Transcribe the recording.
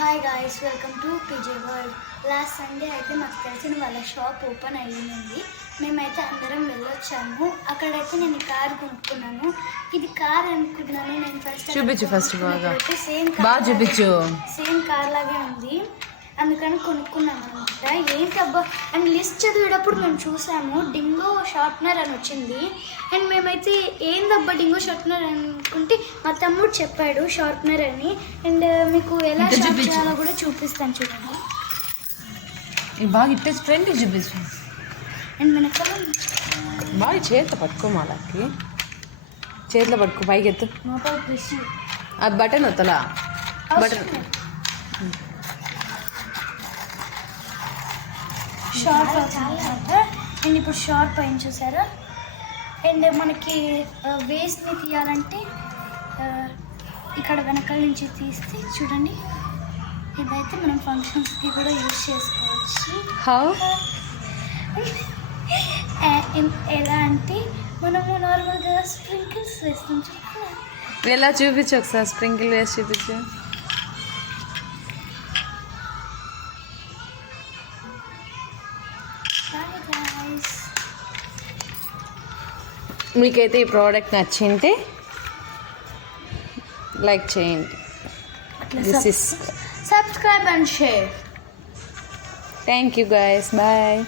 Hi guys, welcome to PJ world. Last Sunday అయితే మాకు తెలిసిన వాళ్ళ షాప్ ఓపెన్ అయ్యింది. మేమైతే అందరం వెళ్ళొచ్చాము. అక్కడైతే నేను కార్ కొనుక్కున్నాను. ఇది కార్ అనుకున్నాను నేను ఫస్ట్ బాగా సేమ్ కార్ లాగే ఉంది, అందుకని కొనుక్కున్నాను అనమాట. ఏంటి అబ్బా అండ్ లిస్ట్ చదివేటప్పుడు మేము చూసాము డింగో షార్ప్నర్ అని వచ్చింది. అండ్ మేమైతే ఏందబ్బా డింగో షార్ప్నర్ అనుకుంటే మా తమ్ముడు చెప్పాడు షార్ప్నర్ అని. అండ్ మీకు ఎలా షార్ప్ చేయాలో కూడా చూపిస్తాను చూడండి. బాగా ఇట్టే ఫ్రెండ్ చూపించు. అండ్ వెనకాల బాగా చేతిలో పట్టుకో, మాలకి చేతిలో పట్టుకో, పైకి ఎత్తు. అది బటన్ వత్తలా, బటన్ షార్ప్ అవుతుంది. అండ్ ఇప్పుడు షార్ప్ అయింది చూసారా. అండ్ మనకి వేస్ట్ని తీయాలంటే ఇక్కడ వెనకాల నుంచి తీస్తే చూడండి, ఇదైతే మనం ఫంక్షన్స్కి కూడా యూజ్ చేసుకోవచ్చు. ఎలా అంటే మనము నార్మల్గా స్ప్రింకిల్స్ వేస్తాం చూడ. ఎలా చూపించు ఒకసారి, స్ప్రింకిల్ వేసి చూపించు. మీకైతే ఈ ప్రోడక్ట్ నచ్చింటే లైక్ చేయండి. This is subscribe and share. Thank you guys, bye.